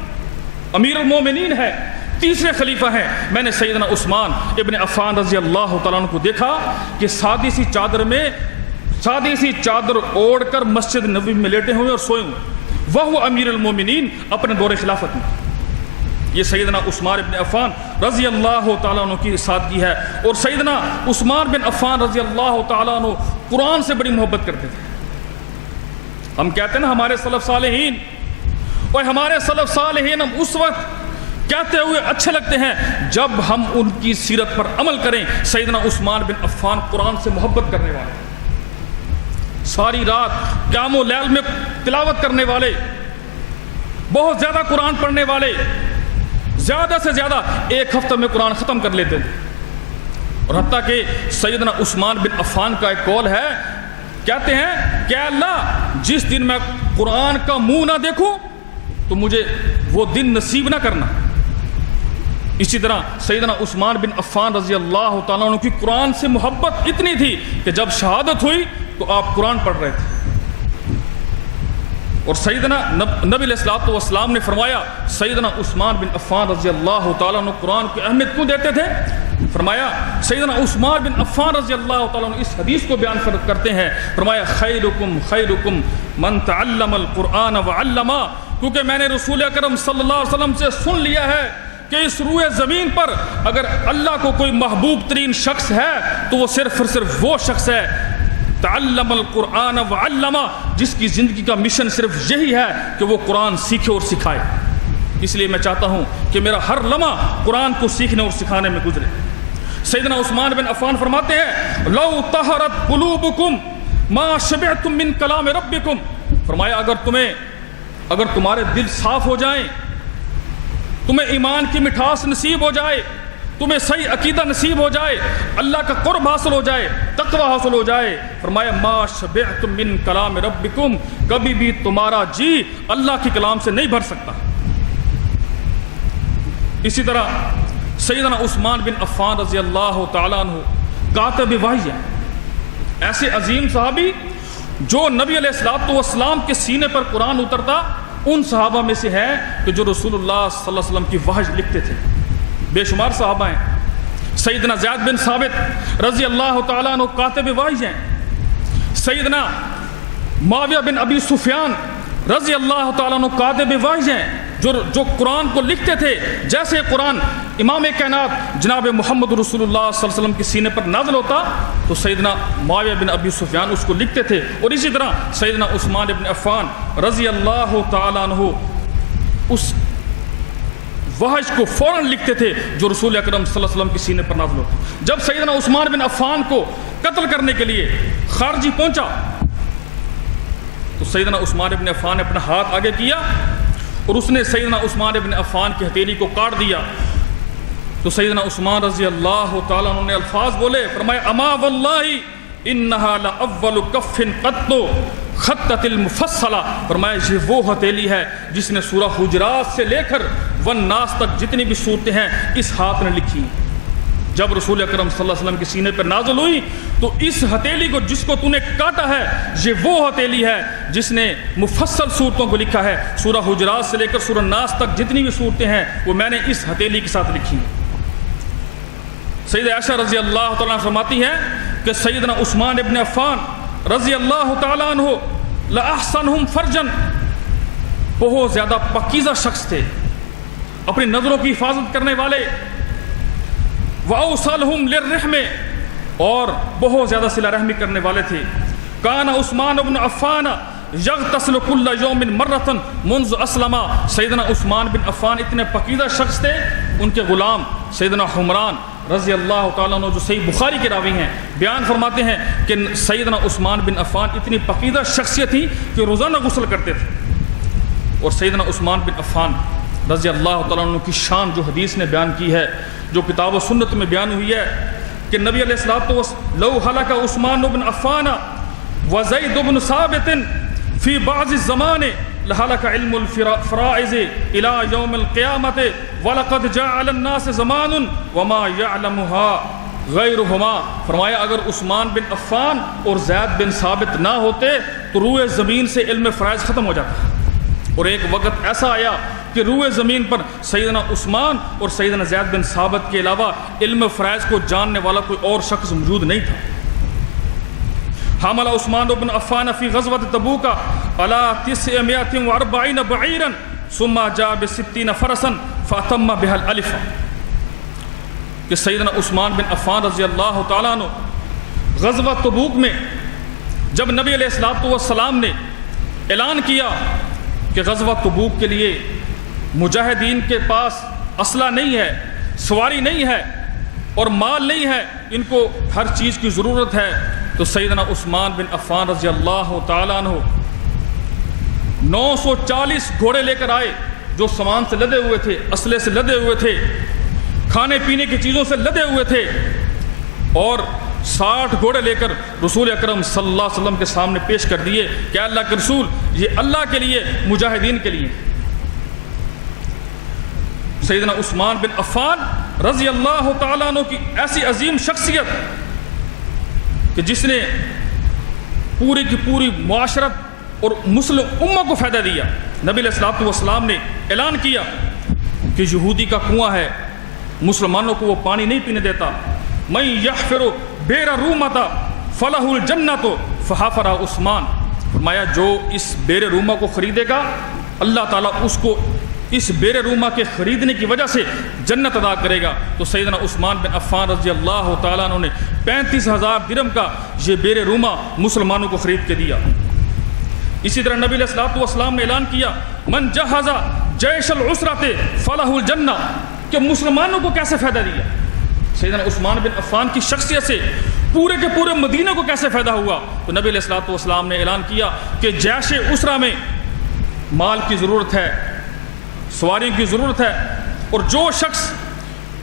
امیر المؤمنین ہے، تیسرے خلیفہ ہیں، میں نے سیدنا عثمان ابن عفان رضی اللہ تعالیٰ عنہ کو دیکھا کہ سادی سی چادر اوڑھ کر مسجد نبوی میں لیٹے ہوئے اور سوئے ہوئے، وہ امیر المومنین اپنے دور خلافت میں۔ یہ سیدنا عثمان بن عفان رضی اللہ تعالیٰ عنہ کی سادگی ہے، اور سیدنا عثمان بن عفان رضی اللہ تعالیٰ عنہ قرآن سے بڑی محبت کرتے تھے۔ ہم کہتے ہیں نا ہمارے سلف صالحین، اور ہمارے سلف صالحین ہم اس وقت کہتے ہوئے اچھے لگتے ہیں جب ہم ان کی سیرت پر عمل کریں۔ سیدنا عثمان بن عفان قرآن سے محبت کرنے والے، ساری رات قیام و لیل میں تلاوت کرنے والے، بہت زیادہ قرآن پڑھنے والے، زیادہ سے زیادہ ایک ہفتہ میں قرآن ختم کر لیتے تھے۔ اور حتیٰ کہ سیدنا عثمان بن عفان کا ایک قول ہے، کہتے ہیں کہ اللہ جس دن میں قرآن کا منہ نہ دیکھوں تو مجھے وہ دن نصیب نہ کرنا۔ اسی طرح سیدنا عثمان بن عفان رضی اللہ تعالیٰ عنہ کی قرآن سے محبت اتنی تھی کہ جب شہادت ہوئی تو آپ قرآن پڑھ رہے تھے، اور سیدنا نبی علیہ الصلوۃ والسلام نے فرمایا سیدنا عثمان بن عفان رضی اللہ تعالیٰ عنہ قرآن کو اہمیت کیوں دیتے تھے؟ فرمایا سیدنا عثمان بن عفان رضی اللہ تعالیٰ عنہ اس حدیث کو بیان کرتے ہیں، فرمایا خیرکم خیرکم من تعلم القرآن وعلما، کیونکہ میں نے رسول اکرم صلی اللہ علیہ وسلم سے سن لیا ہے کہ اس روئے زمین پر اگر اللہ کو کوئی محبوب ترین شخص ہے تو وہ صرف اور صرف وہ شخص ہے تعلم القرآن وعلمہ، جس کی زندگی کا مشن صرف یہی ہے کہ وہ قرآن سیکھے اور سکھائے۔ اس لیے میں چاہتا ہوں کہ میرا ہر لمحہ قرآن کو سیکھنے اور سکھانے میں گزرے۔ سیدنا عثمان بن عفان فرماتے ہیں لو طہرت قلوبکم ما شبعتم من کلام ربکم، فرمایا اگر تمہارے دل صاف ہو جائیں، تمہیں ایمان کی مٹھاس نصیب ہو جائے، تمہیں صحیح عقیدہ نصیب ہو جائے، اللہ کا قرب حاصل ہو جائے، تقوی حاصل ہو جائے، فرمایا ما شبعتم من کلام ربکم، کبھی بھی تمہارا جی اللہ کے کلام سے نہیں بھر سکتا۔ اسی طرح سیدنا عثمان بن عفان رضی اللہ تعالیٰ عنہ کاتب وحی ہیں، ایسے عظیم صحابی جو نبی علیہ الصلوۃ والسلام کے سینے پر قرآن اترتا ان صحابہ میں سے ہے کہ جو رسول اللہ صلی اللہ علیہ وسلم کی وحی لکھتے تھے۔ بے شمار صحابہ ہیں۔ سیدنا زید بن ثابت رضی اللہ تعالیٰ عنہ کاتب وحی ہیں۔ سیدنا معاویہ بن ابی سفیان رضی اللہ تعالیٰ عنہ کاتب وحی ہیں، جو قرآن کو لکھتے تھے جیسے قرآن امام کائنات جناب محمد رسول اللہ صلی اللہ علیہ وسلم کے سینے پر نازل ہوتا تو سیدنا معاویہ بن ابی سفیان اس کو لکھتے تھے، اور اسی طرح سیدنا عثمان بن عفان رضی اللہ تعالیٰ عنہ اس وحی کو فوراً لکھتے تھے جو رسول اکرم صلی اللہ علیہ وسلم کے سینے پر نازل ہوتا۔ جب سیدنا عثمان بن عفان کو قتل کرنے کے لیے خارجی پہنچا تو سیدنا عثمان بن عفان نے اپنا ہاتھ آگے کیا اور اس نے سیدنا عثمان بن عفان کی ہتھیلی کو کاٹ دیا۔ تو سیدنا عثمان رضی اللہ تعالیٰ عنہ نے الفاظ بولے، فرمایا اما واللہ انہا لأول کف قط خطت المفصلہ، فرمایا یہ وہ ہتھیلی ہے جس نے سورہ حجرات سے لے کر والناس تک جتنی بھی صورتیں ہیں اس ہاتھ نے لکھی۔ جب رسول اکرم صلی اللہ علیہ وسلم کے سینے پر نازل ہوئی تو اس ہتھیلی کو جس کو تو نے کاٹا ہے یہ وہ ہتھیلی ہے جس نے مفصل صورتوں کو لکھا ہے، سورہ حجرات سے لے کر سورہ ناس تک جتنی بھی صورتیں ہیں وہ میں نے اس ہتھیلی کے ساتھ لکھی۔ سیدہ عائشہ رضی اللہ تعالیٰ عنہ فرماتی ہیں کہ سیدنا عثمان ابن عفان رضی اللہ تعالیٰ عنہ لأحسنہم فرجن، بہت زیادہ پاکیزہ شخص تھے، اپنی نظروں کی حفاظت کرنے والے، وَأَوْصَلْهُمْ لِلرِّحْمِ، اور بہت زیادہ صلہ رحمی کرنے والے تھے۔ کان عثمان بن عفان یغتسل کل یوم مرۃ منذ اسلم، سیدنا عثمان بن عفان اتنے پاکیزہ شخص تھے، ان کے غلام سیدنا حمران رضی اللہ تعالیٰ عنہ جو صحیح بخاری کے راوی ہیں بیان فرماتے ہیں کہ سیدنا عثمان بن عفان اتنی پاکیزہ شخصیت تھی کہ روزانہ غسل کرتے تھے۔ اور سیدنا عثمان بن عفان رضی اللہ تعالیٰ عنہ کی شان جو حدیث نے بیان کی ہے، جو کتاب و سنت میں بیان ہوئی ہے کہ نبی علیہ الصلوۃ والسلام لو ہلک عثمان بن عفان وزید بن ثابت فی بعض الزمان لہلک علم الفرائض الى یوم القیامت ولقد جاء علی الناس زمان وما یعلمها غیرہما، فرمایا اگر عثمان بن عفان اور زید بن ثابت نہ ہوتے تو روئے زمین سے علم فرائض ختم ہو جاتا، اور ایک وقت ایسا آیا کہ روئے زمین پر سیدنا عثمان اور سیدنا زید بن ثابت کے علاوہ علم فرائض کو جاننے والا کوئی اور شخص موجود نہیں تھا۔ حمل عثمان بن عفان فی غزوۃ تبوک علی 940 بعیرا ثم جاء ب60 فرسا فاتم بها الالف، کہ سیدنا عثمان بن عفان رضی اللہ تعالیٰ عنہ غزوہ تبوک میں جب نبی علیہ الصلوۃ والسلام نے اعلان کیا کہ غزوہ تبوک کے لیے مجاہدین کے پاس اسلحہ نہیں ہے، سواری نہیں ہے اور مال نہیں ہے، ان کو ہر چیز کی ضرورت ہے، تو سیدنا عثمان بن عفان رضی اللہ تعالیٰ عنہ 940 گھوڑے لے کر آئے جو سامان سے لدے ہوئے تھے، اسلحے سے لدے ہوئے تھے، کھانے پینے کی چیزوں سے لدے ہوئے تھے، اور 60 گھوڑے لے کر رسول اکرم صلی اللہ علیہ وسلم کے سامنے پیش کر دیے کہ اللہ کے رسول یہ اللہ کے لیے، مجاہدین کے لیے۔ سیدنا عثمان بن عفان رضی اللہ تعالیٰ عنہ کی ایسی عظیم شخصیت کہ جس نے پوری کی پوری معاشرت اور مسلم امہ کو فائدہ دیا۔ نبی علیہ الصلوۃ والسلام نے اعلان کیا کہ یہودی کا کنواں ہے، مسلمانوں کو وہ پانی نہیں پینے دیتا، من یحفر بئر رومۃ فلہ الجنۃ فحفر عثمان، فرمایا جو اس بئر رومہ کو خریدے گا اللہ تعالیٰ اس کو اس بیر روما کے خریدنے کی وجہ سے جنت ادا کرے گا۔ تو سیدنا عثمان بن عفان رضی اللہ تعالیٰ عنہ نے 35,000 درہم کا یہ بیر روما مسلمانوں کو خرید کے دیا۔ اسی طرح نبی علیہ الصلوۃ والسلام نے اعلان کیا من جہز جیش العسرۃ فلہ الجنہ، کہ مسلمانوں کو کیسے فائدہ دیا۔ سیدنا عثمان بن عفان کی شخصیت سے پورے کے پورے مدینہ کو کیسے فائدہ ہوا، تو نبی علیہ الصلوۃ والسلام نے اعلان کیا کہ جیش عسرہ میں مال کی ضرورت ہے، سواریوں کی ضرورت ہے، اور جو شخص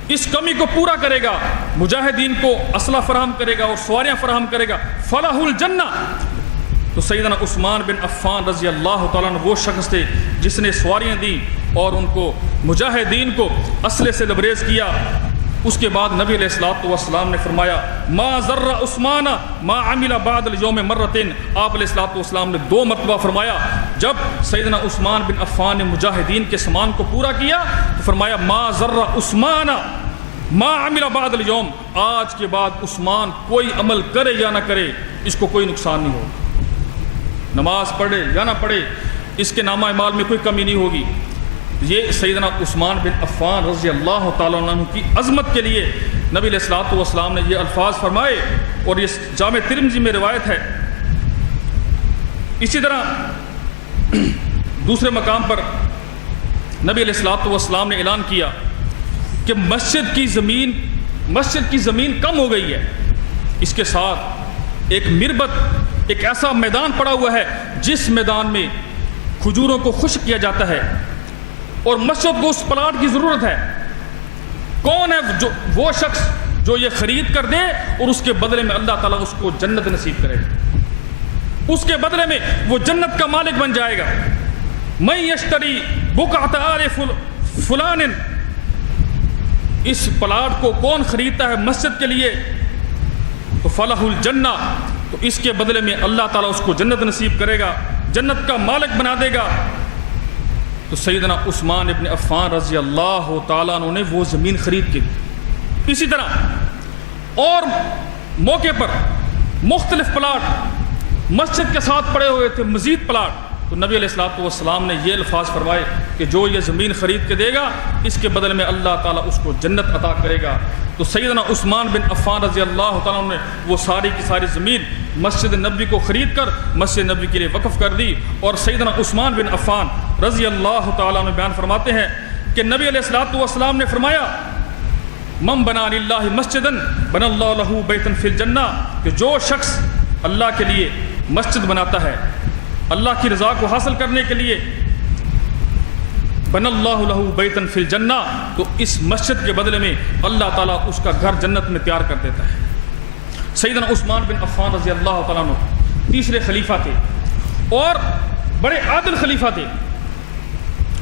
اس کمی کو پورا کرے گا، مجاہدین کو اسلحہ فراہم کرے گا اور سواریاں فراہم کرے گا، فلاح الجنہ۔ تو سیدنا عثمان بن عفان رضی اللہ تعالیٰ عنہ وہ شخص تھے جس نے سواریاں دیں اور ان کو مجاہدین کو اسلحے سے لبریز کیا۔ اس کے بعد نبی علیہ الصلوۃ والسلام نے فرمایا ما ضر عثمان ما عمل بعد اليوم مرتين، آپ علیہ الصلوۃ والسلام نے 2 مرتبہ فرمایا جب سیدنا عثمان بن عفان نے مجاہدین کے سامان کو پورا کیا تو فرمایا ما ضر عثمان ما عمل بعد اليوم، آج کے بعد عثمان کوئی عمل کرے یا نہ کرے اس کو کوئی نقصان نہیں ہوگا، نماز پڑھے یا نہ پڑھے اس کے نامہ اعمال میں کوئی کمی نہیں ہوگی۔ یہ سیدنا عثمان بن عفان رضی اللہ تعالیٰ عنہ کی عظمت کے لیے نبی علیہ الصلوۃ والسلام نے یہ الفاظ فرمائے، اور یہ جامع ترمذی میں روایت ہے۔ اسی طرح دوسرے مقام پر نبی علیہ الصلوۃ والسلام نے اعلان کیا کہ مسجد کی زمین کم ہو گئی ہے، اس کے ساتھ ایک مربت، ایک ایسا میدان پڑا ہوا ہے جس میدان میں کھجوروں کو خشک کیا جاتا ہے، اور مسجد کو اس پلاٹ کی ضرورت ہے۔ کون ہے وہ شخص جو یہ خرید کر دے اور اس کے بدلے میں اللہ تعالیٰ اس کو جنت نصیب کرے گا، اس کے بدلے میں وہ جنت کا مالک بن جائے گا۔ من یشتری بقعۃ آل فلان، اس پلاٹ کو کون خریدتا ہے مسجد کے لیے تو فلہ الجنہ، تو اس کے بدلے میں اللہ تعالیٰ اس کو جنت نصیب کرے گا، جنت کا مالک بنا دے گا۔ تو سیدنا عثمان ابن عفان رضی اللہ تعالیٰ عنہ نے وہ زمین خرید کے دی۔ اسی طرح اور موقع پر مختلف پلاٹ مسجد کے ساتھ پڑے ہوئے تھے، مزید پلاٹ، تو نبی علیہ الصلوۃ والسلام نے یہ الفاظ فرمائے کہ جو یہ زمین خرید کے دے گا اس کے بدلے میں اللہ تعالیٰ اس کو جنت عطا کرے گا۔ تو سیدنا عثمان بن عفان رضی اللہ تعالیٰ عنہ نے وہ ساری کی ساری زمین مسجد نبی کو خرید کر مسجد نبی کے لیے وقف کر دی۔ اور سیدنا عثمان بن عفان رضی اللہ تعالیٰ عنہ بیان فرماتے ہیں کہ نبی علیہ الصلوۃ والسلام نے فرمایا من بنا للہ مسجدا بنى اللہ لہ بیتا فی الجنہ، کہ جو شخص اللہ کے لیے مسجد بناتا ہے اللہ کی رضا کو حاصل کرنے کے لیے، بنى اللہ لہ بیتا فی الجنہ، تو اس مسجد کے بدلے میں اللہ تعالیٰ اس کا گھر جنت میں تیار کر دیتا ہے۔ سیدنا عثمان بن عفان رضی اللہ تعالیٰ عنہ تیسرے خلیفہ تھے اور بڑے عادل خلیفہ تھے۔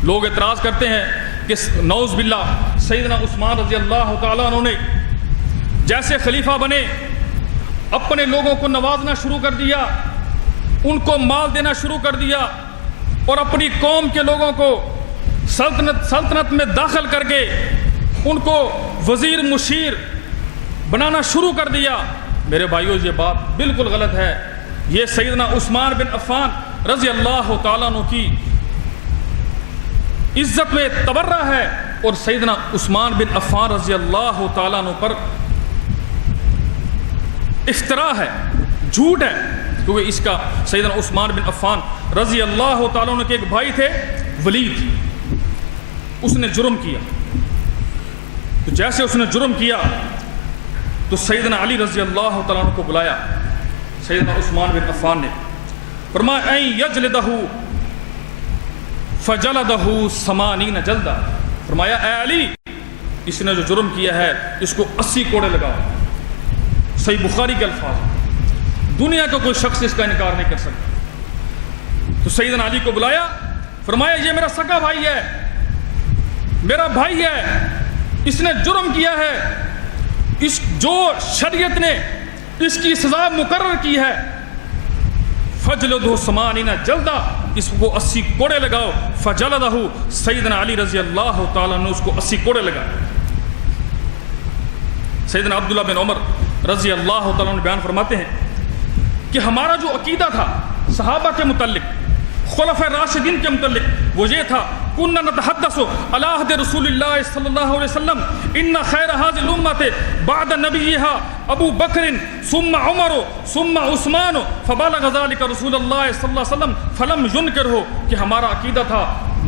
لوگ اعتراض کرتے ہیں کہ نعوذ باللہ سیدنا عثمان رضی اللہ تعالیٰ عنہ نے جیسے خلیفہ بنے اپنے لوگوں کو نوازنا شروع کر دیا، ان کو مال دینا شروع کر دیا، اور اپنی قوم کے لوگوں کو سلطنت میں داخل کر کے ان کو وزیر مشیر بنانا شروع کر دیا۔ میرے بھائیوں یہ بات بالکل غلط ہے۔ یہ سیدنا عثمان بن عفان رضی اللہ تعالیٰ عنہ کی عزت میں تبرہ ہے، اور سیدنا عثمان بن عفان رضی اللہ تعالیٰ عنہ پر افتراء ہے، جھوٹ ہے، کیونکہ اس کا سیدنا عثمان بن عفان رضی اللہ تعالیٰ عنہ کے ایک بھائی تھے ولید، اس نے جرم کیا، تو جیسے اس نے جرم کیا تو سیدنا علی رضی اللہ تعالیٰ عنہ کو بلایا سیدنا عثمان بن عفان نے، فرمایا این یجلدہ فجلدہ 80 جلدہ، فرمایا اے علی اس نے جو جرم کیا ہے اس کو 80 کوڑے لگاؤ۔ صحیح بخاری کے الفاظ، دنیا کا کوئی شخص اس کا انکار نہیں کر سکتا۔ تو سیدنا علی کو بلایا، فرمایا یہ میرا سگا بھائی ہے، میرا بھائی ہے، اس نے جرم کیا ہے، اس جو شریعت نے اس کی سزا مقرر کی ہے، فجلدہ 80 جلدہ، اس کو 80 کوڑے لگاؤ۔ فجلدہ، سیدنا علی رضی اللہ تعالیٰ نے اس کو 80 کوڑے لگائے۔ سیدنا عبداللہ بن عمر رضی اللہ تعالیٰ نے بیان فرماتے ہیں کہ ہمارا جو عقیدہ تھا صحابہ کے متعلق، خلفائے راشدین کے متعلق، وہ یہ تھا كنا نتحدث على عهد رسول الله صلى الله عليه وسلم ان خير هذه الامه بعد نبيها ابو بكر ثم عمر ثم عثمان فبلغ ذلك رسول الله صلی اللہ علیہ وسلم فلم ينكره کہ ہمارا عقیدہ تھا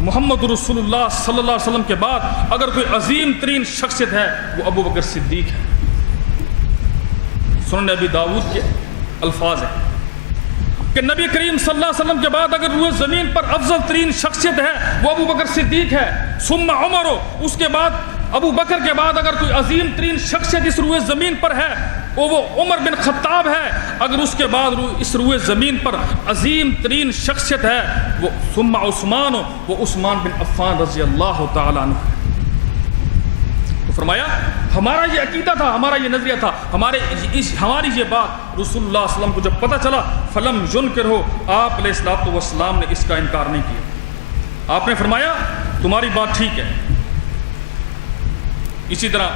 محمد رسول اللہ صلی اللہ علیہ وسلم کے بعد اگر کوئی عظیم ترین شخصیت ہے وہ ابو بکر صدیق ہے. سنن ابی داؤد کے الفاظ ہیں کہ نبی کریم صلی اللہ علیہ وسلم کے بعد اگر روئے زمین پر افضل ترین شخصیت ہے وہ ابو بکر صدیق ہے. ثم عمر، اس کے بعد ابو بکر کے بعد اگر کوئی عظیم ترین شخصیت اس روئے زمین پر ہے وہ عمر بن خطاب ہے. اگر اس کے بعد اس روئے زمین پر عظیم ترین شخصیت ہے وہ ثم عثمان، وہ عثمان بن عفان رضی اللہ تعالیٰ عنہ. تو فرمایا ہمارا یہ عقیدہ تھا، ہمارا یہ نظریہ تھا، ہماری یہ بات رسول اللہ صلی اللہ علیہ وسلم کو جب پتہ چلا فلم ينکر ہو، آپ علیہ الصلوۃ والسلام نے اس کا انکار نہیں کیا. آپ نے فرمایا تمہاری بات ٹھیک ہے. اسی طرح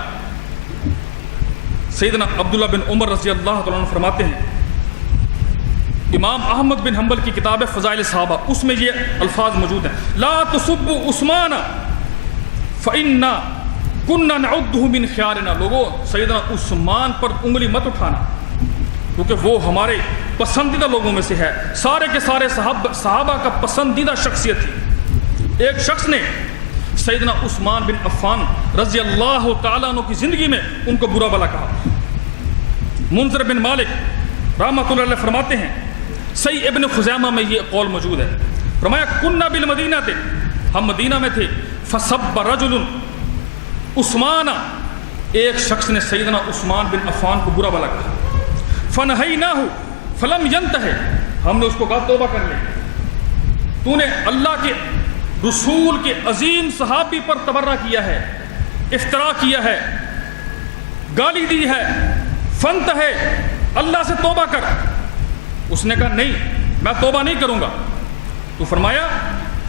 سیدنا عبداللہ بن عمر رضی اللہ تعالیٰ عنہ فرماتے ہیں، امام احمد بن حنبل کی کتاب فضائل صحابہ اس میں یہ الفاظ موجود ہیں، لا تسبوا عثمان فإنا كنا نعده من خيارنا. لوگوں سیدنا عثمان پر انگلی مت اٹھانا کیونکہ وہ ہمارے پسندیدہ لوگوں میں سے ہے، سارے کے سارے صحابہ کا پسندیدہ شخصیت تھی. ایک شخص نے سیدنا عثمان بن عفان رضی اللہ تعالیٰ عنہ کی زندگی میں ان کو برا بھلا کہا. منذر بن مالک رحمۃ اللہ علیہ فرماتے ہیں، صحیح ابن خزیمہ میں یہ قول موجود ہے، فرمایا کننا بالمدینہ تھے، ہم مدینہ میں تھے، فسب رجل عثمان، ایک شخص نے سیدنا عثمان بن عفان کو برا بھلا کہا، فنہیناہ فلم ینتہی، ہم نے اس کو کہا توبہ کر لے، تو نے اللہ کے رسول کے عظیم صحابی پر تبرہ کیا ہے، افتراء کیا ہے، گالی دی ہے، فانتہی، اللہ سے توبہ کر. اس نے کہا نہیں میں توبہ نہیں کروں گا. تو فرمایا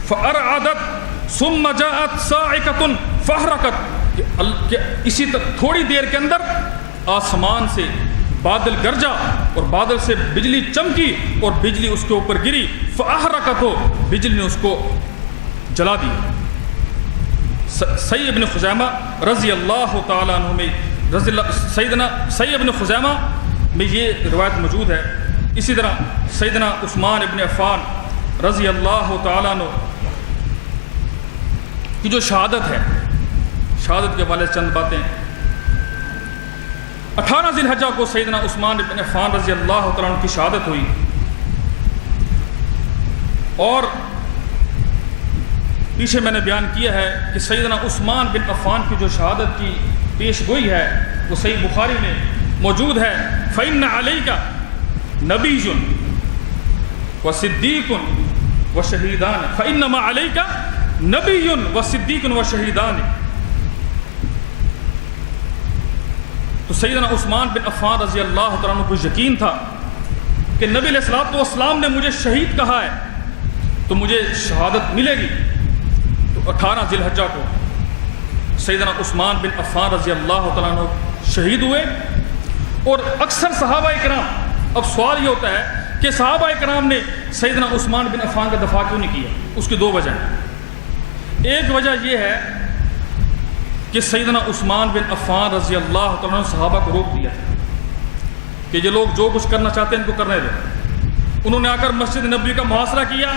فأرعدت ثم جاءت صاعقۃ فاحرقت، کہ اسی تھوڑی دیر کے اندر آسمان سے بادل گرجا اور بادل سے بجلی چمکی اور بجلی اس کے اوپر گری، فاحرقت، بجلی نے اس کو جلا دی. سید ابن خزیمہ رضی اللہ تعالیٰ عنہ میں سیدنا سید ابن خزیمہ میں یہ روایت موجود ہے. اسی طرح سیدنا عثمان ابن عفان رضی اللہ تعالیٰ عنہ کی جو شہادت ہے، شہادت کے حوالے سے چند باتیں. 18 ذی الحجہ کو سیدنا عثمان ابن عفان رضی اللہ تعالیٰ عنہ کی شہادت ہوئی، اور پیچھے میں نے بیان کیا ہے کہ سیدنا عثمان بن عفان کی جو شہادت کی پیش گوئی ہے وہ صحیح بخاری میں موجود ہے، فإن علیک نبی وصدیق وشہیدان، فإنما علیک نبی وصدیق وشہیدان. تو سیدنا عثمان بن عفان رضی اللہ تعالیٰ عنہ کو یقین تھا کہ نبی علیہ الصلوۃ والسلام نے مجھے شہید کہا ہے تو مجھے شہادت ملے گی. تو 18 ذی الحجہ کو سیدنا عثمان بن عفان رضی اللہ تعالیٰ عنہ شہید ہوئے. اور اکثر صحابہ کرام، اب سوال یہ ہوتا ہے کہ صحابہ کرام نے سیدنا عثمان بن عفان کا دفاع کیوں نہیں کیا؟ اس کی دو وجہ ہیں. ایک وجہ یہ ہے کہ سیدنا عثمان بن عفان رضی اللہ تعالیٰ عنہ صحابہ کو روک دیا کہ یہ لوگ جو کچھ کرنا چاہتے ہیں ان کو کرنے دیں. انہوں نے آ کر مسجد نبوی کا محاصرہ کیا،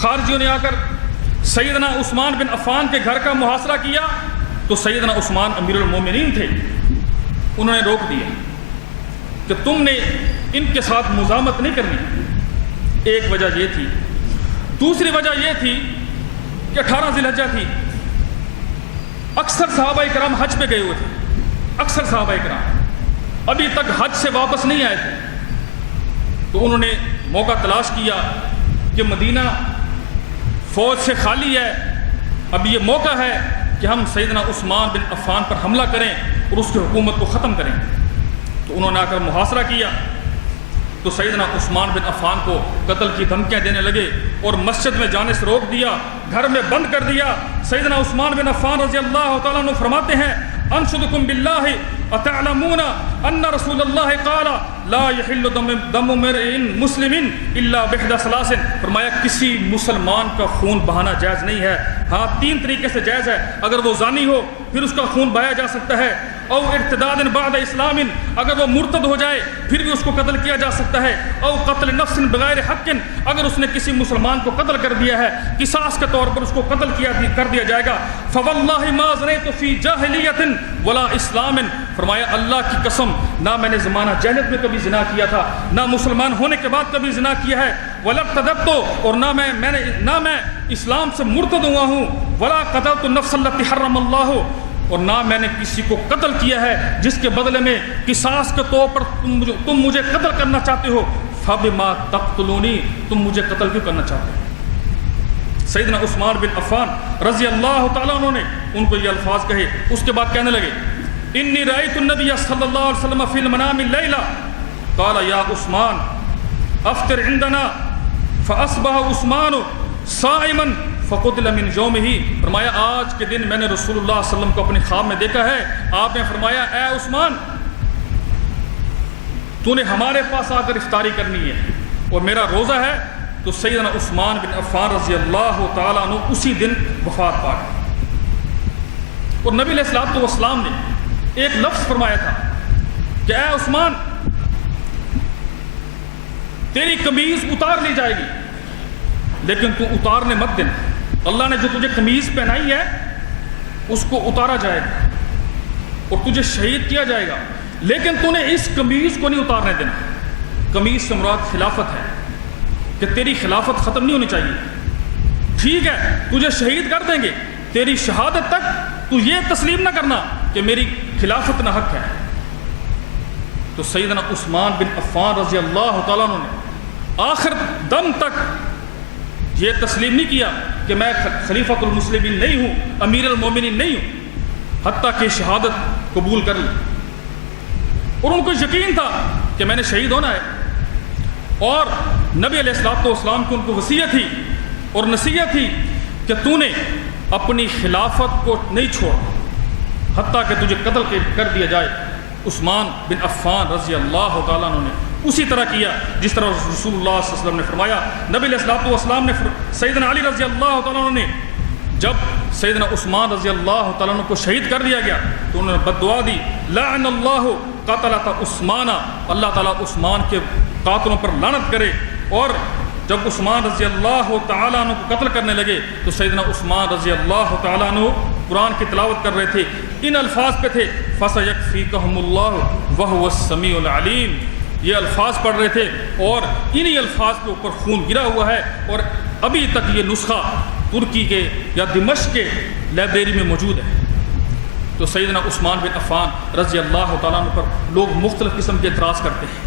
خارجیوں نے آ کر سیدنا عثمان بن عفان کے گھر کا محاصرہ کیا، تو سیدنا عثمان امیر المومنین تھے، انہوں نے روک دیا کہ تم نے ان کے ساتھ مزاحمت نہیں کرنی. ایک وجہ یہ تھی. دوسری وجہ یہ تھی کہ 18 ذی الحجہ تھی، اکثر صحابہ کرام حج پہ گئے ہوئے تھے، اکثر صحابہ کرام ابھی تک حج سے واپس نہیں آئے تھے. تو انہوں نے موقع تلاش کیا کہ مدینہ فوج سے خالی ہے، اب یہ موقع ہے کہ ہم سیدنا عثمان بن عفان پر حملہ کریں اور اس کی حکومت کو ختم کریں. تو انہوں نے آ کر محاصرہ کیا، تو سیدنا عثمان بن عفان کو قتل کی دھمکیاں دینے لگے اور مسجد میں جانے سے روک دیا، گھر میں بند کر دیا. سیدنا عثمان بن عفان رضی اللہ تعالیٰ عنہ فرماتے ہیں، انشدکم باللہ اتعلمون ان رسول اللہ قال لا یحل دم امرئ مسلم الا بإحدى ثلاث، فرمایا کسی مسلمان کا خون بہانا جائز نہیں ہے، ہاں 3 طریقے سے جائز ہے۔ اگر وہ زانی ہو پھر اس کا خون بہایا جا سکتا ہے، او ارتداد بعد اسلام، اگر وہ مرتد ہو جائے پھر بھی اس کو قتل کیا جا سکتا ہے، او قتل نفس بغیر حق، اگر اس نے کسی مسلمان کو قتل کر دیا ہے قصاص کے طور پر اس کو قتل کر دیا جائے گا۔ فواللہ ما زنیت فی جاہلیت ولا اسلام، فرمایا اللہ کی قسم نہ میں نے زمانہ جاہلیت میں کبھی زنا کیا تھا، نہ مسلمان ہونے کے بعد کبھی زنا کیا ہے، ولا ارتدت، اور نہ میں اسلام سے مرتد ہوا ہوں، ولا قتلت النفس التي حرم اللہ، اور نہ میں نے کسی کو قتل کیا ہے جس کے بدلے میں قصاص کے طور پر تم مجھے قتل کرنا چاہتے ہو، فبما تقتلونی، تم مجھے قتل کیوں کرنا چاہتے ہو؟ سیدنا عثمان بن عفان رضی اللہ تعالیٰ عنہ نے ان کو یہ الفاظ کہے، اس کے بعد کہنے لگے انی رأیت النبی صلی اللہ علیہ وسلم فی المنام اللیلہ قال یا عثمان افطر عندنا فاصبح عثمان صائما فقتل من یومہ، فرمایا آج کے دن میں نے رسول اللہ صلی اللہ علیہ وسلم کو اپنے خواب میں دیکھا ہے، آپ نے فرمایا اے عثمان تو نے ہمارے پاس آ کر افطاری کرنی ہے اور میرا روزہ ہے، تو سیدنا عثمان بن عفان رضی اللہ تعالیٰ عنہ اسی دن وفات پا گئے۔ اور نبی علیہ الصلوۃ والسلام نے ایک لفظ فرمایا تھا کہ اے عثمان تیری قمیض اتار لی جائے گی لیکن تو اتارنے مت دینا، اللہ نے جو تجھے قمیض پہنائی ہے اس کو اتارا جائے گا اور تجھے شہید کیا جائے گا، لیکن تو نے اس قمیض کو نہیں اتارنے دینا۔ قمیض سے مراد خلافت ہے کہ تیری خلافت ختم نہیں ہونی چاہیے، ٹھیک ہے تجھے شہید کر دیں گے، تیری شہادت تک تو یہ تسلیم نہ کرنا کہ میری خلافت نہ حق ہے۔ تو سیدنا عثمان بن عفان رضی اللہ تعالیٰ عنہ نے آخر دم تک یہ تسلیم نہیں کیا کہ میں خلیفۃ المسلمین نہیں ہوں، امیر المومنین نہیں ہوں، حتیٰ کہ شہادت قبول کر لی، اور ان کو یقین تھا کہ میں نے شہید ہونا ہے، اور نبی علیہ الصلوۃ والسلام کی ان کو وصیت تھی اور نصیحت تھی کہ تو نے اپنی خلافت کو نہیں چھوڑا حتیٰ کہ تجھے قتل کر دیا جائے۔ عثمان بن عفان رضی اللہ تعالیٰ عنہ نے اسی طرح کیا جس طرح رسول اللہ صلی اللہ علیہ وسلم نے فرمایا۔ نبی علیہ الصلوۃ والسلام نے سیدنا علی رضی اللہ تعالیٰ عنہ نے جب سیدنا عثمان رضی اللہ تعالیٰ عنہ کو شہید کر دیا گیا تو انہوں نے بد دعا دی، لعن اللہ قتلۃ عثمان، اللہ تعالیٰ عثمان کے قاتلوں پر لعنت کرے۔ اور جب عثمان رضی اللہ تعالیٰ عنہ کو قتل کرنے لگے تو سیدنا عثمان رضی اللہ تعالیٰ عنہ قرآن کی تلاوت کر رہے تھے، ان الفاظ پہ تھے فَسَيَكْفِيكَهُمُ اللَّهُ وَهُوَ السَّمِيعُ الْعَلِيمُ، یہ الفاظ پڑھ رہے تھے اور انہی الفاظ کے اوپر خون گرا ہوا ہے، اور ابھی تک یہ نسخہ ترکی کے یا دمشق کے لائبریری میں موجود ہے۔ تو سیدنا عثمان بن عفان رضی اللہ تعالیٰ عنہ پر لوگ مختلف قسم کے اعتراض کرتے ہیں،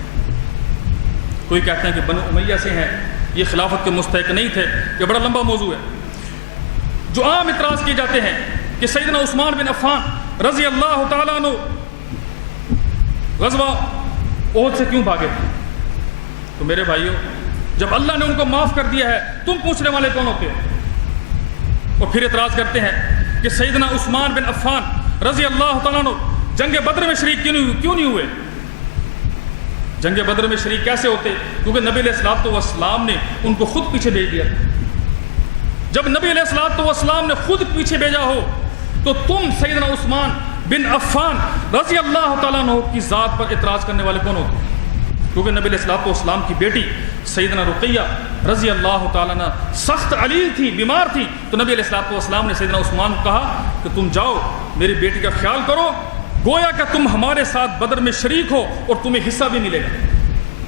کوئی کہتے ہیں کہ بنو امیہ سے ہیں، یہ خلافت کے مستحق نہیں تھے، یہ بڑا لمبا موضوع ہے۔ جو عام اعتراض کیے جاتے ہیں کہ سیدنا عثمان بن عفان رضی اللہ تعالیٰ عنہ غزوہ احد سے کیوں بھاگے؟ تو میرے بھائیوں جب اللہ نے ان کو معاف کر دیا ہے تم پوچھنے والے کون ہوتے ہو؟ اور پھر اعتراض کرتے ہیں کہ سیدنا عثمان بن عفان رضی اللہ تعالیٰ عنہ جنگ بدر میں شریک کیوں نہیں ہوئے؟ جنگ بدر میں شریک کیسے ہوتے؟ کیونکہ نبی علیہ الصلوۃ والسلام نے ان کو خود پیچھے بھیج دیا تھا۔ جب نبی علیہ الصلوۃ والسلام نے خود پیچھے بھیجا ہو تو تم سیدنا عثمان بن عفان رضی اللہ تعالیٰ عنہ کی ذات پر اعتراض کرنے والے کون ہوتے؟ کیونکہ نبی علیہ الصلوۃ والسلام کی بیٹی سیدنا رقیہ رضی اللہ تعالیٰ عنہ سخت علیل تھی، بیمار تھی، تو نبی علیہ الصلوۃ والسلام نے سیدنا عثمان کو کہا کہ تم جاؤ میری بیٹی کا خیال کرو، گویا کہ تم ہمارے ساتھ بدر میں شریک ہو اور تمہیں حصہ بھی ملے گا۔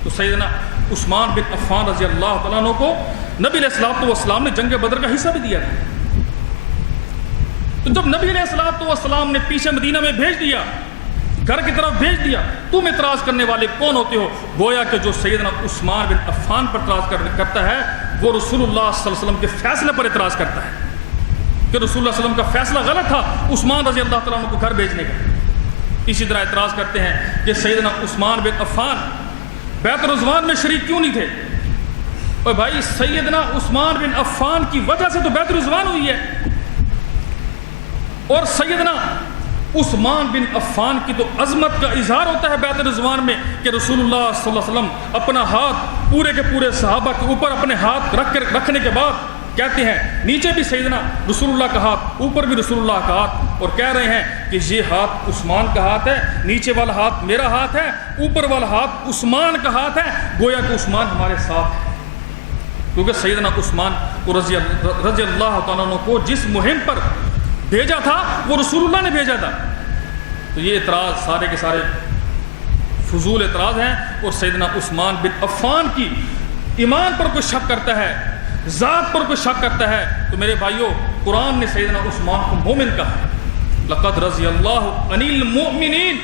تو سیدنا عثمان بن عفان رضی اللہ تعالیٰ عنہ کو نبی علیہ الصلوۃ والسلام نے جنگ بدر کا حصہ بھی دیا تھا۔ تو جب نبی علیہ الصلوۃ والسلام نے پیچھے مدینہ میں بھیج دیا، گھر کی طرف بھیج دیا، تم اعتراض کرنے والے کون ہوتے ہو؟ گویا کہ جو سیدنا عثمان بن عفان پر اعتراض کرتا ہے وہ رسول اللہ صلی اللہ علیہ وسلم کے فیصلے پر اعتراض کرتا ہے کہ رسول اللہ صلی اللہ علیہ وسلم کا فیصلہ غلط تھا عثمان رضی اللہ تعالیٰ عنہ کو گھر بھیجنے کا۔ اسی طرح اعتراض کرتے ہیں کہ سیدنا عثمان بن عفان بیعت الرضوان میں شریک کیوں نہیں تھے؟ اور بھائی سیدنا عثمان بن عفان کی وجہ سے تو بیعت الرضوان ہوئی ہے، اور سیدنا عثمان بن عفان کی تو عظمت کا اظہار ہوتا ہے بیعت رضوان میں کہ رسول اللہ صلی اللہ علیہ وسلم اپنا ہاتھ پورے کے پورے صحابہ کے اوپر اپنے ہاتھ رکھنے کے بعد کہتے ہیں نیچے بھی سیدنا رسول اللہ کا ہاتھ، اوپر بھی رسول اللہ کا ہاتھ، اور کہہ رہے ہیں کہ یہ ہاتھ عثمان کا ہاتھ ہے، نیچے والا ہاتھ میرا ہاتھ ہے، اوپر والا ہاتھ عثمان کا ہاتھ ہے، گویا کہ عثمان ہمارے ساتھ ہے، کیونکہ سیدنا عثمان کو رضی اللہ تعالیٰ عنہ کو جس مہم پر بھیجا تھا وہ رسول اللہ نے بھیجا تھا۔ تو یہ اعتراض سارے کے سارے فضول اعتراض ہیں، اور سیدنا عثمان بن عفان کی ایمان پر کوئی شک کرتا ہے، ذات پر کوئی شک کرتا ہے، تو میرے بھائیوں قرآن نے سیدنا عثمان کو مومن کہا، لقد رضی اللہ عن المؤمنین۔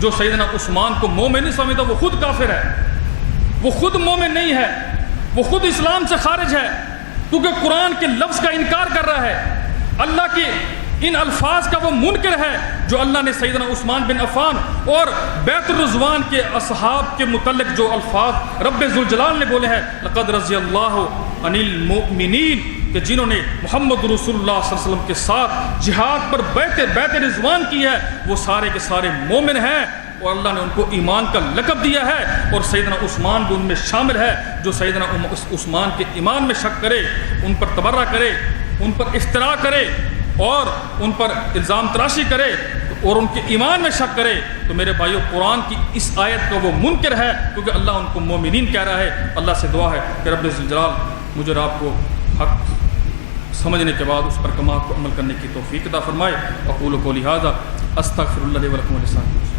جو سیدنا عثمان کو مومن نہیں سمجھتا وہ خود کافر ہے، وہ خود مومن نہیں ہے، وہ خود اسلام سے خارج ہے، کیونکہ قرآن کے لفظ کا انکار کر رہا ہے، اللہ کے ان الفاظ کا وہ منکر ہے جو اللہ نے سیدنا عثمان بن عفان اور بیعت الرضوان کے اصحاب کے متعلق جو الفاظ رب ذوالجلال نے بولے ہیں، لقد رضی اللہ عن المؤمنین، کہ جنہوں نے محمد رسول اللہ صلی اللہ علیہ وسلم کے ساتھ جہاد پر بیعت رضوان کی ہے، وہ سارے کے سارے مومن ہیں، اور اللہ نے ان کو ایمان کا لقب دیا ہے، اور سیدنا عثمان بھی ان میں شامل ہے۔ جو سیدنا عثمان کے ایمان میں شک کرے، ان پر تبرہ کرے، ان پر افتراء کرے اور ان پر الزام تراشی کرے اور ان کے ایمان میں شک کرے، تو میرے بھائیوں قرآن کی اس آیت کا وہ منکر ہے، کیونکہ اللہ ان کو مومنین کہہ رہا ہے۔ اللہ سے دعا ہے کہ رب ذوالجلال مجھے اور آپ کو حق سمجھنے کے بعد اس پر کما کو عمل کرنے کی توفیق عطا فرمائے۔ اقول قولی ھذا استغفر اللہ لی ولکم ولسائر